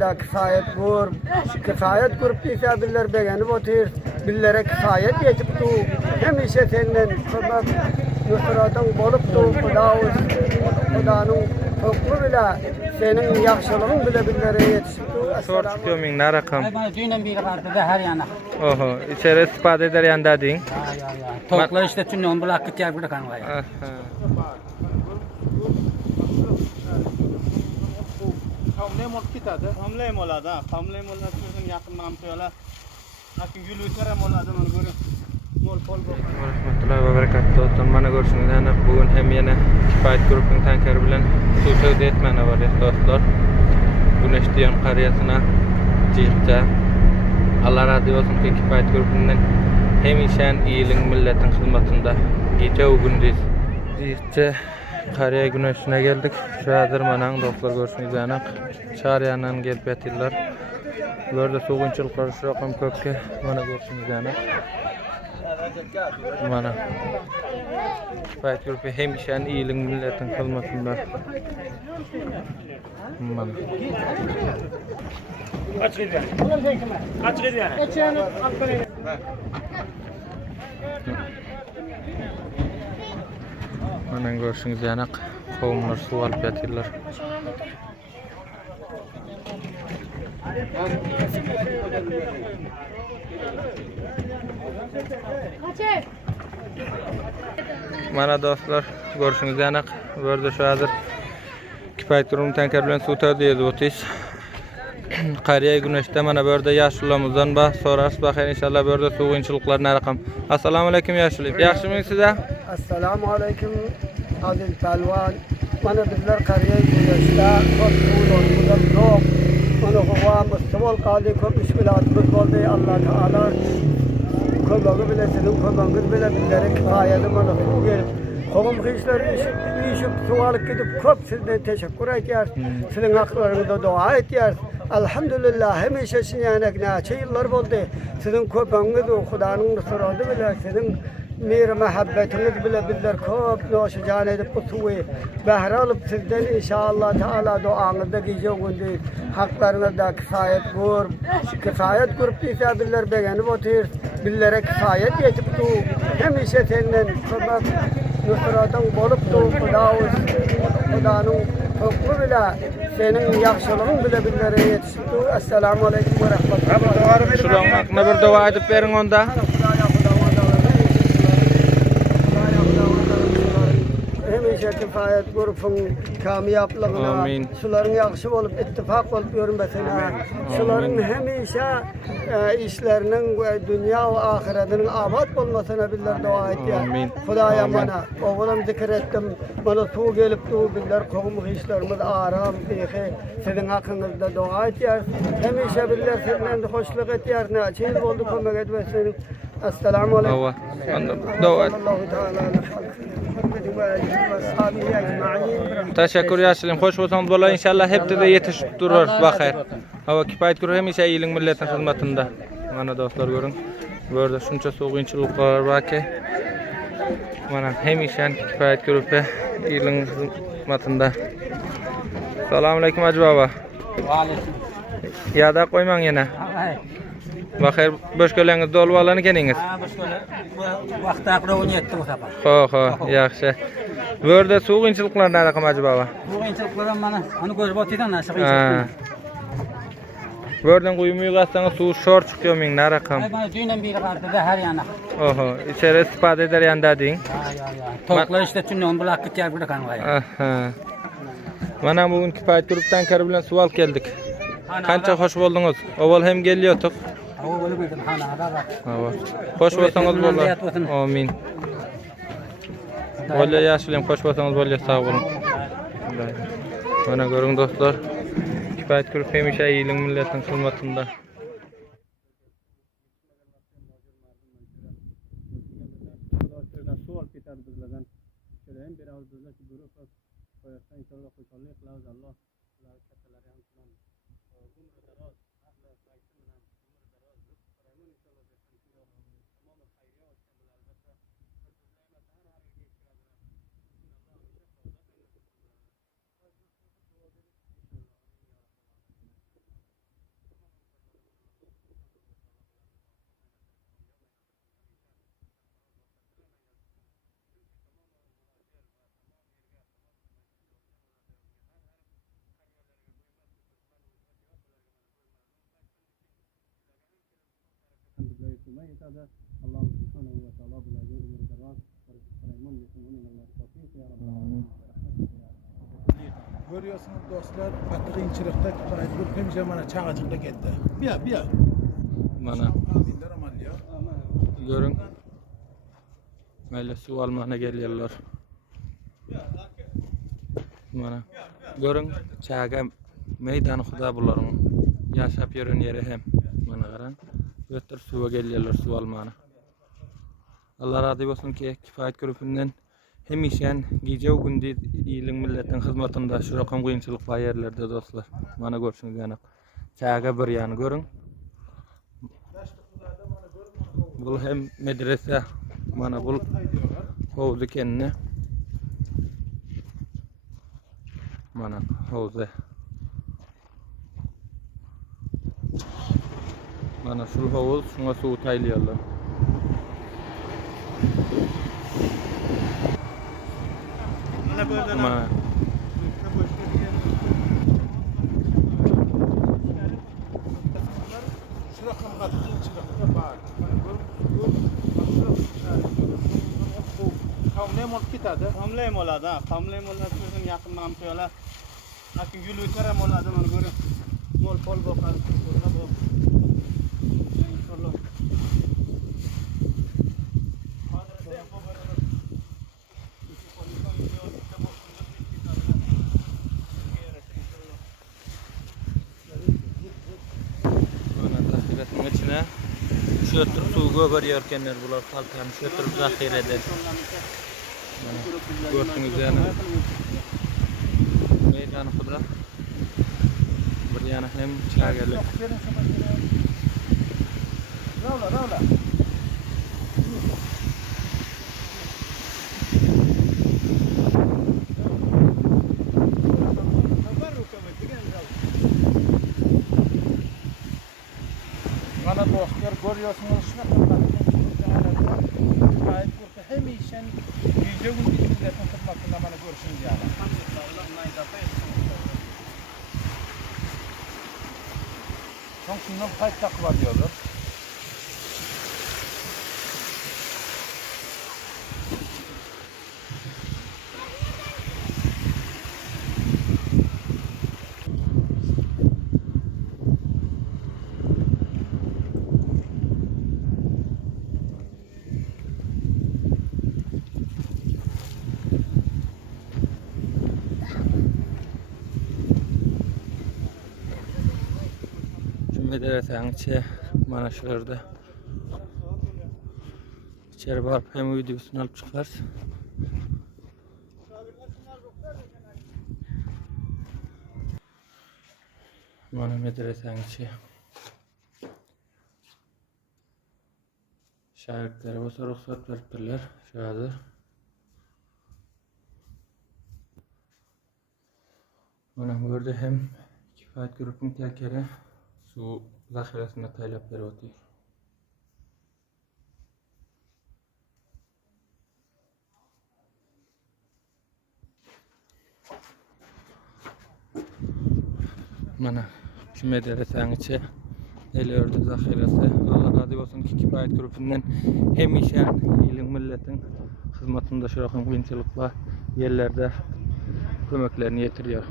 da kifayet grup ise biller beğenip otur. Billere kifayet yetip tu. Hemişe senden kırmak nusratın bolup tu. Kudanın toklu bile senin yaxşılığın bile billere yetişip tu. Sor çıkıyor min ne rakam? Bana düğünden biri vardı da her yana. Oho, içeri istifade eder yanda deyin. Ya. Tavuklar işte tünne on bırak git yer burada kanvaya. Hamle mol kitadi. Hamle molada. Hamle molada sizin yaqin mamtoyalar. Akin gülüsere molada mana görün. Mol pol bu. Rahmetullahi ve berekatuhu. Mana görüşüngizden bugün hem yana kifayet grubunun tankeri bilen suv söz etmene var dostlar. Güneş diyen qariyasına ciltde. Allah razı olsun ki kifayet grubundan hemişen iyiliğin milletin hizmetinde gece o gündüz. Ciltde Qariya güneşine geldik. Şahadır manan dostlar görüşüngizden çaryanan gelip yatillar. Burada soğunçuluklar şu rakam köpke mana görüşüngizden. Mana kifayet grubu hemişen iyiliğin milletin hizmetinde. Mana Kaç gidiyor? Kaç gidiyor? Mana görüşüngizden qowmlar suv alıp yatillar. Mana dostlar görüşüngizden burada şu hazır kifayet grubunun tankeri bilen suv tödüyedi otis. Qariya güneşde mana burada yaşlılarımızdan bah soras baxayın inşallah burada suğunçuluklar narakam. Assalamu alaykum yaşlı. Yaxşımysiz size? Assalamu alaykum aziz palvan. Mana bizler qariya güneşde korkular yok. Mana hava mustaqbal qadi ko'p mushkulotlar bo'ldi. Alloh taolo ko'magi bilan sizin ko'mangiz bilan bizlarga kifoyali mana suv berib Qo'm qishlar ishib suvalib ketib ko'p sizdan teşekkür ediyor. Sizin haqlaringizda duo ediyor. Alhamdulillah hemişe şinyanaknacha yıllar bo'ldi. Sizin ko'pangiz Xudoning nusrati bilan sizin mehr muhabbatiniz bilan bizlar ko'p noshijon edib bu suvi bahra olib sizdan inshaalloh taolo duoңizda gece gündüz haqlaringizda kifayet grup ise bizlar beğenip otur. Billere kifayet yetip tu. Hemişe senden kırmak nusratın bolup tu. Kudanın toklu bile senin yaxşılığın bile billere yetişip tu. Esselamu aleyküm ve rahmetullah. Şuranma bir dua edip verin onda. Hemişe kifayet grubun kamyaplığına, şuların yaxşı olup ittifak olup görünmesine, şuların hemişe işlerinin dünya ve ahiretinin abad olmasına bizler dua ediyor. Xudaya mana, oğlum zikir ettim, mana su gelip tu bizler kovum işlerimiz aram, diye sizin hakkınızda dua ediyor. Hemişe bizler sizden de hoşluk ediyor. Ne çiğ oldu kömek etmesinin. Esselamu aleyküm. Dua et. Teşekkür yaşlıyım. Hoş olsanız bola inşallah hepsi de yetişip durur. Bakayır. Hava kifayet grubu hemişe iyiliğin milletin hizmetinde. Mana dostlar görün. Burada şunca soğunçuluklar var ki. Mana hemişe kifayet grubu iyiliğin hizmetinde. Selamun aleyküm Hacı Baba. Yada koyman yine. Bakayır boşkalarınız dolu alanı kendiniz. Vaqt aqrovun yetdi bu sefer. Ho, yaxshi. Burada soğunçuluklar ne rakam Hacı Baba? Soğunçuluklar mana onu görüp oturdan aşağı çıktı. Buradan kuyumu yuqatsanız suv şor çıkıyor min ne rakam? Bana düğünden biri vardı da her yana. Oho, içeri istifade eder yanda deyin. Ya. Tavuklar işte tünne on bırak git yer burada kanvaya. Mana bugün kifayet gruptan kar bilen suv alıp geldik. Kança hoş buldunuz. Oval hem geliyorduk. O böyle koydum hana da bak. Hoş bolsanız bolar. Amin. Bolla yaşlıyım, hoş bolsanız bolla sağ olun. Mana görün dostlar. Kifayet grup hemişe iyiliğin milletin hizmetinde. kime yetadi. Alloh subhanahu va taolo bularga umr daroz Süleyman yesin onunla tawfiq ya Rabbal alamin. Görüyorsunuz dostlar, qattiqinchilikda kifayat grup hemşe mana çağacıqda geldi. Bir. Mana Aminler amalya. görün. Mayli suv almana gelýärler. Mana görün çaga meydan Huda bularyň ýaşap ýören ýeri hem. Mana garan. Götür suwa gelýärler suw almana. Allah razı bolsun ki kifayat grupinden hemişen gece o gündü iyiliğin milletin hizmetinde şu rakam kıyımçılık var yerlerde dostlar. Bana görüşünüz yani. Çaga bir yanı görün. Bu hem medrese, bana bu havuzu kendine. Bana havuzu. Bana şu havuz, şuna su taylıyorlar. Ama Şu rakam qattiqinchilikda bor. Qavmlay mol ketadi. Qamlay bo'ladi, ha. Qamlay bo'ladi, o'zim yaqin mamtoyalar. Lekin gulutlar ham bo'ladi, mana ko'ring. Mol pol boqadi, ko'rsa bu. Inshaalloh. zahiretin içine şötür suw göberýärkenler bular halkany şötür zahirede. Gördüňiz ýani. Meydan Huda. Bir ýana hem çagaly. Ravla. Mana dostlar görüyorsunuz şuna gayet kurtu hemişen yüce gün milletin hizmetinde mana görüşünüz yani. Son şundan payt takva diyorlar. Medresenin içi mana şu yerde. İçeri barıp hem videosunu alıp çıkar. Mana medresenin içi. Şagirdlere bolsa ruhsat beripdirler. Şahadır. Mana bu yerde hem kifayat grupun telkeri su zahiresinde taylap berýär. Mana şu medresenin içi elörde zahiresi. Allah razı olsun ki kifayat grupinden hemişe iyiliğin milletin hizmetinde şu rakam kıyımçılıkla yerlerde kömeklerini yetiriyor.